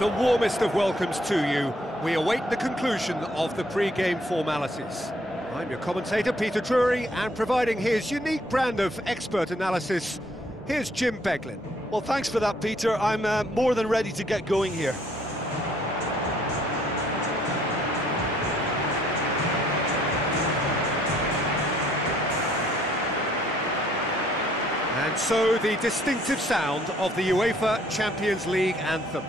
The warmest of welcomes to you. We await the conclusion of the pre-game formalities. I'm your commentator, Peter Drury, and providing his unique brand of expert analysis, here's Jim Beglin. Well, thanks for that, Peter. I'm more than ready to get going here. And so, the distinctive sound of the UEFA Champions League anthem.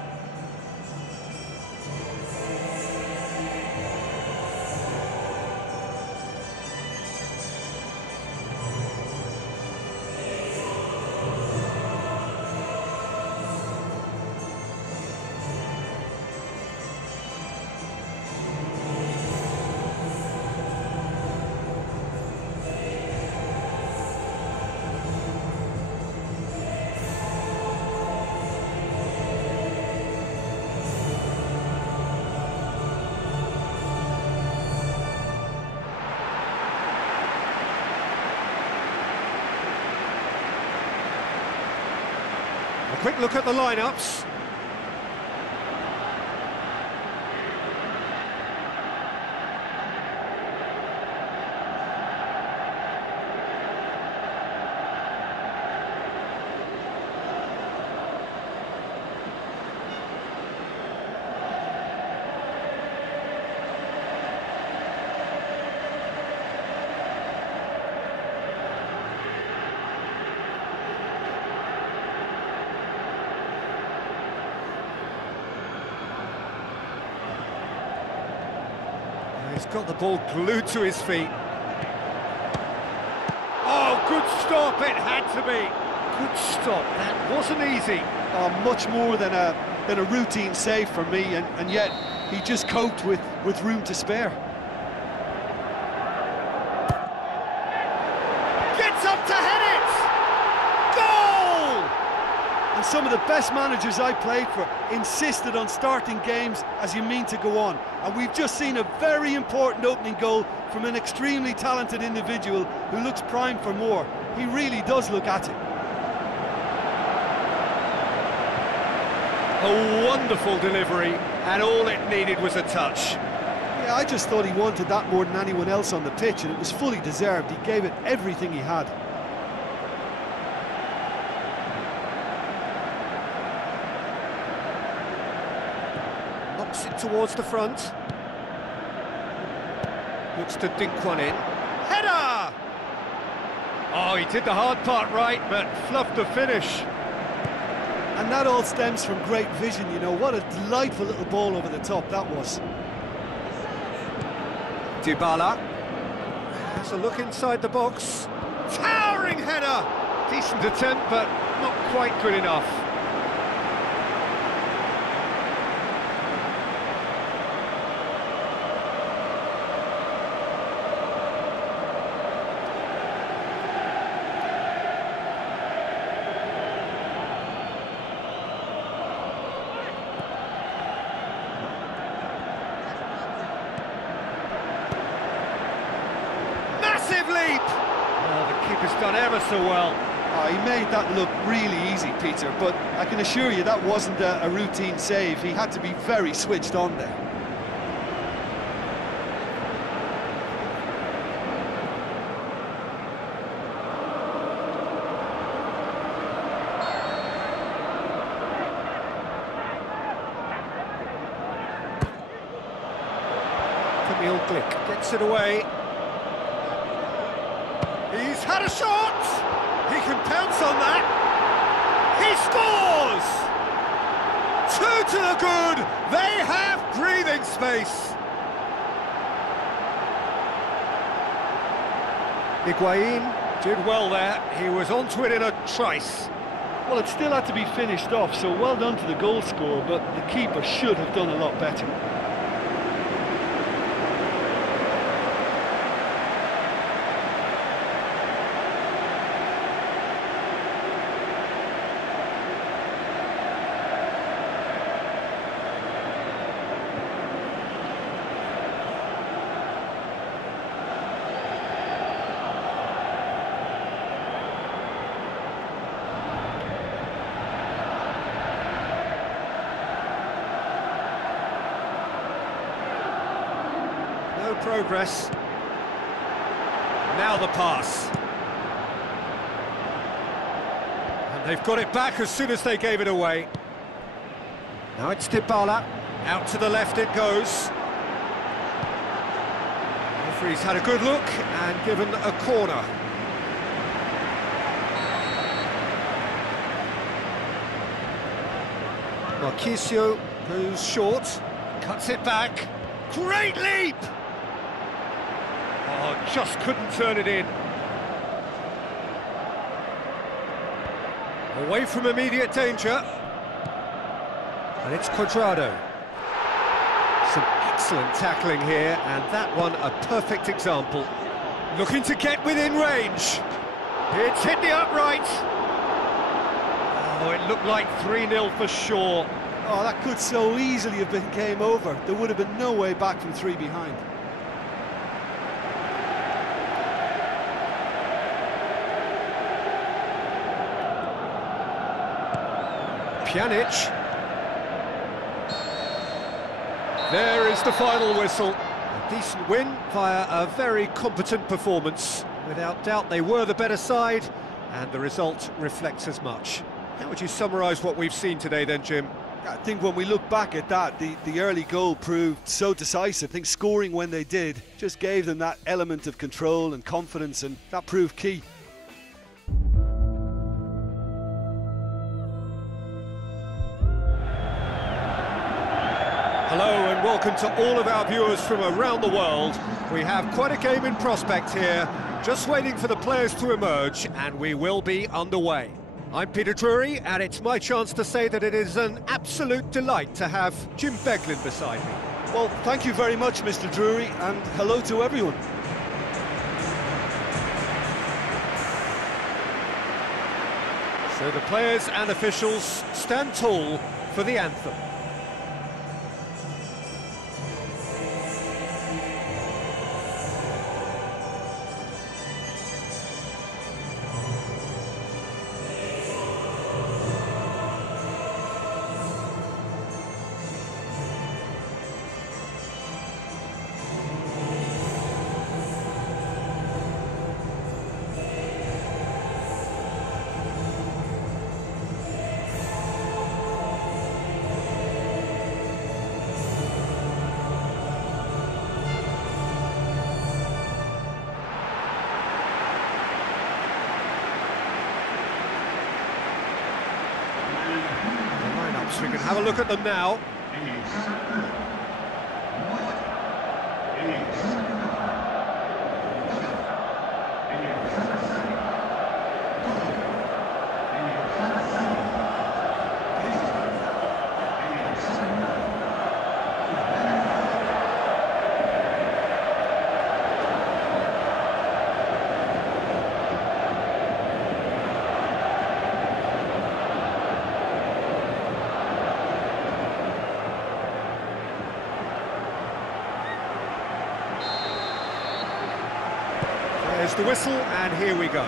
A quick look at the lineups. He's got the ball glued to his feet. Oh, good stop, it had to be. Good stop, that wasn't easy. Oh, much more than a routine save for me, and yet he just coped with room to spare. Gets up to head it! Goal! And some of the best managers I played for insisted on starting games as you mean to go on. And we've just seen a very important opening goal from an extremely talented individual who looks primed for more. He really does look at it. A wonderful delivery, and all it needed was a touch. Yeah, I just thought he wanted that more than anyone else on the pitch, and it was fully deserved. He gave it everything he had. Knocks it towards the front. Looks to dink one in. Header! Oh, he did the hard part right, but fluffed the finish. And that all stems from great vision, you know. What a delightful little ball over the top that was. Dybala has a look inside the box. Towering header! Decent attempt, but not quite good enough. Leap! Oh, the keeper's done ever so well. Oh, he made that look really easy, Peter, but I can assure you that wasn't a routine save. He had to be very switched on there. Camille Glick gets it away. He's had a shot! He can pounce on that! He scores! 2 to the good! They have breathing space! Higuain did well there. He was onto it in a trice. Well, it still had to be finished off, so well done to the goal scorer, but the keeper should have done a lot better. progress. Now the pass. And they've got it back as soon as they gave it away. Now it's Dybala. Out to the left it goes. Referee's had a good look and given a corner. Marquisio goes short, cuts it back. Great leap! Oh, just couldn't turn it in. Away from immediate danger. And it's Cuadrado. Some excellent tackling here, and that one a perfect example. Looking to get within range. It's hit the upright. Oh, it looked like 3-0 for sure. Oh, that could so easily have been game over. There would have been no way back from 3 behind. Pjanic. There is the final whistle. A decent win via a very competent performance. Without doubt, they were the better side, and the result reflects as much. How would you summarise what we've seen today then, Jim? I think when we look back at that, the early goal proved so decisive. I think scoring when they did just gave them that element of control and confidence, and that proved key. Hello and welcome to all of our viewers from around the world. We have quite a game in prospect here, just waiting for the players to emerge, and we will be underway. I'm Peter Drury, and it's my chance to say that it is an absolute delight to have Jim Beglin beside me. Well, thank you very much, Mr. Drury, and hello to everyone. So the players and officials stand tall for the anthem. We can have a look at them now. There's the whistle, and here we go.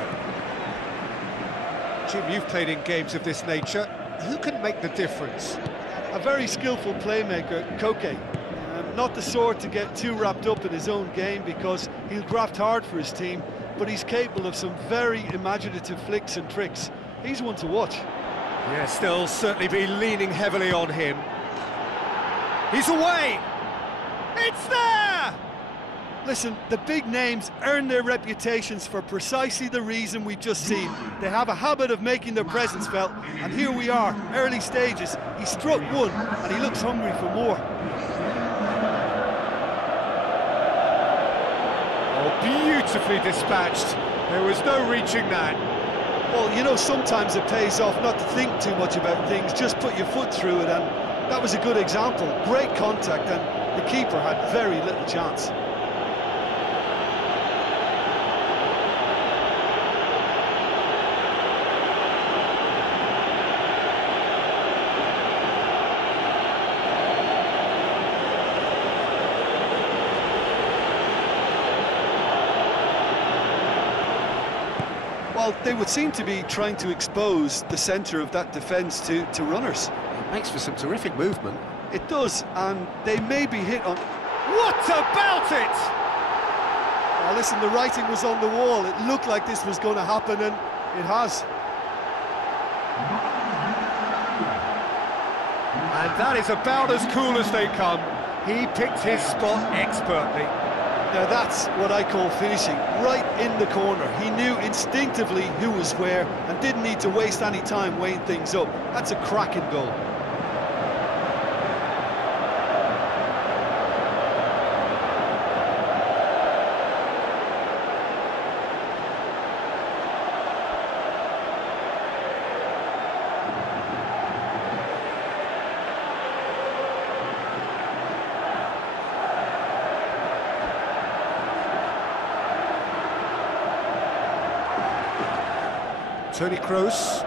Jim, you've played in games of this nature. Who can make the difference? A very skillful playmaker, Koke. Not the sort to get too wrapped up in his own game, because he'll graft hard for his team, but he's capable of some very imaginative flicks and tricks. He's one to watch. Yes, they'll certainly be leaning heavily on him. He's away! It's there! Listen, the big names earn their reputations for precisely the reason we've just seen. They have a habit of making their presence felt, and here we are, early stages. He struck one, and he looks hungry for more. Oh, beautifully dispatched. There was no reaching that. Well, you know, sometimes it pays off not to think too much about things, just put your foot through it, and that was a good example. Great contact, and the keeper had very little chance. Well, they would seem to be trying to expose the centre of that defence to runners. It makes for some terrific movement. It does, and they may be hit on... What about it? Oh, listen, the writing was on the wall. It looked like this was going to happen, and it has. And that is about as cool as they come. He picked his spot expertly. Now that's what I call finishing, right in the corner. He knew instinctively who was where and didn't need to waste any time weighing things up. That's a cracking goal. Toni Kroos.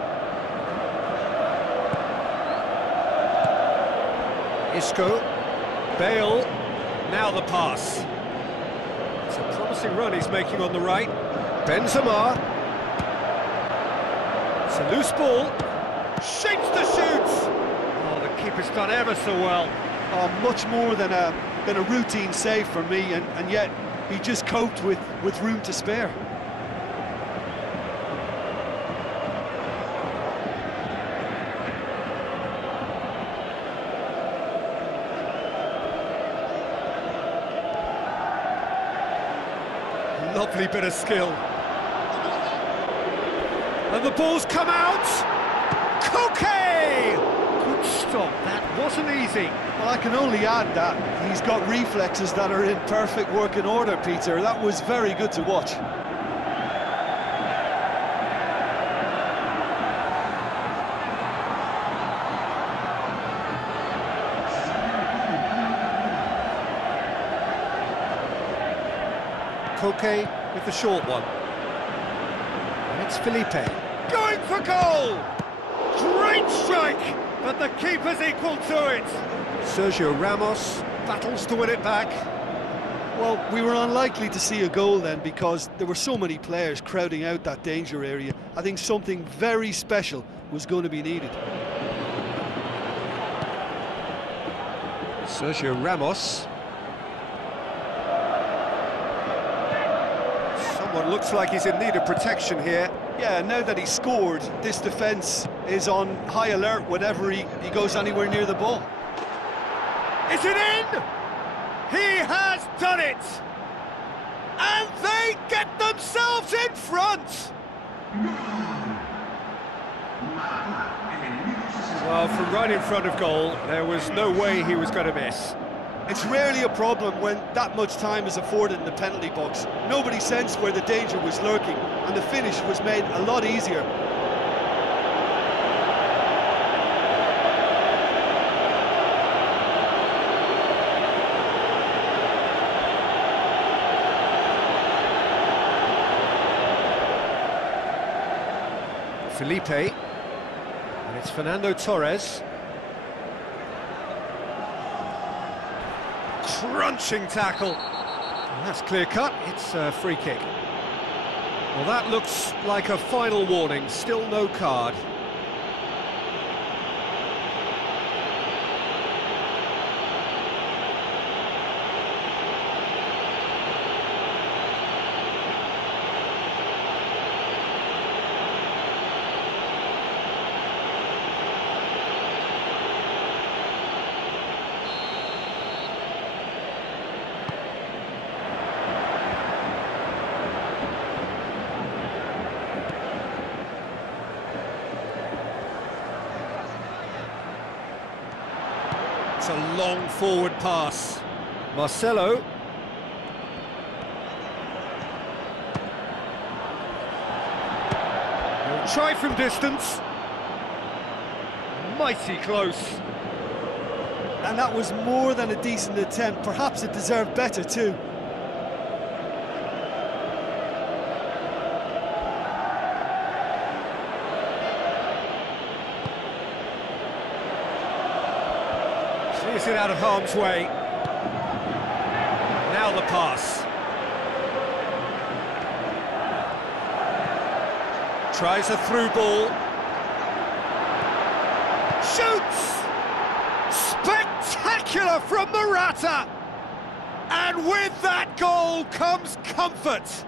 Isco. Bale. Now the pass. It's a promising run he's making on the right. Benzema. It's a loose ball. Shapes the shoot. Oh, the keeper's done ever so well. Oh, much more than a routine save for me, and yet he just coped with room to spare. Lovely bit of skill. And the ball's come out. Koke! Good stop, that wasn't easy. Well, I can only add that he's got reflexes that are in perfect working order, Peter. That was very good to watch. Koke with the short one. And it's Felipe. Going for goal! Great strike! But the keeper's equal to it. Sergio Ramos battles to win it back. Well, we were unlikely to see a goal then because there were so many players crowding out that danger area. I think something very special was going to be needed. Sergio Ramos. Someone looks like he's in need of protection here. Yeah, now that he's scored, this defence is on high alert whenever he goes anywhere near the ball. Is it in? He has done it! And they get themselves in front! Well, from right in front of goal, there was no way he was going to miss. It's rarely a problem when that much time is afforded in the penalty box. Nobody sensed where the danger was lurking, and the finish was made a lot easier. Felipe, and it's Fernando Torres. Crunching tackle. And that's clear cut, it's a free kick. Well, that looks like a final warning, still no card. It's a long forward pass. Marcelo. He'll try from distance. Mighty close. And that was more than a decent attempt. Perhaps it deserved better too. Sees it out of harm's way. Now the pass. Tries a through ball. Shoots! Spectacular from MORATA! And with that goal comes comfort.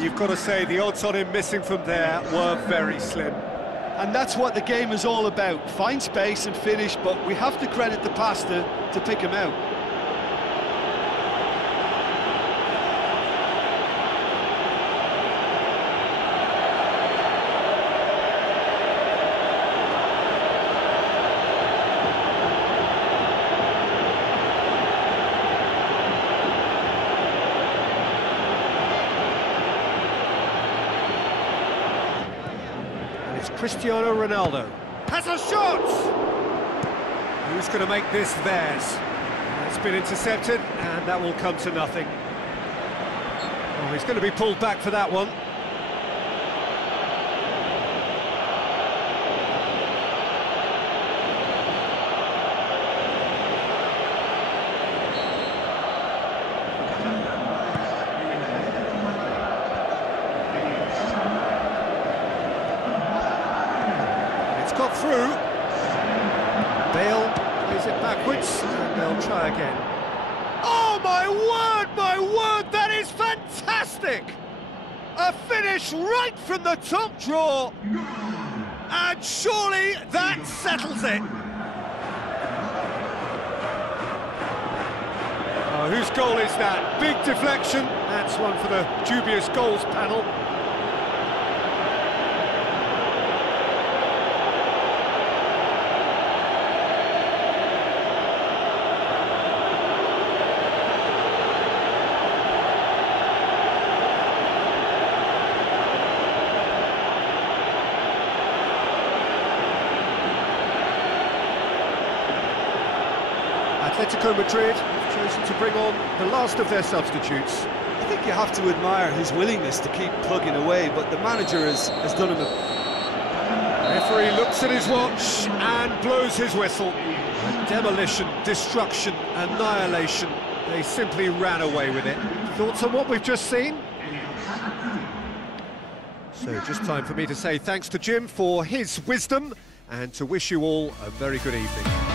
You've got to say, the odds on him missing from there were very slim. And that's what the game is all about. Find space and finish, but we have to credit the pasta to pick him out. Cristiano Ronaldo has a shot! Who's going to make this theirs? It's been intercepted, and that will come to nothing. Oh, he's going to be pulled back for that one. Got through. Bale plays it backwards, and they'll try again. Oh my word, that is fantastic! A finish right from the top draw, and surely that settles it. Oh, whose goal is that? Big deflection. That's one for the dubious goals panel. Atletico Madrid have chosen to bring on the last of their substitutes. I think you have to admire his willingness to keep plugging away, but the manager has done him a... Referee looks at his watch and blows his whistle. Demolition, destruction, annihilation. They simply ran away with it. Thoughts on what we've just seen? So just time for me to say thanks to Jim for his wisdom and to wish you all a very good evening.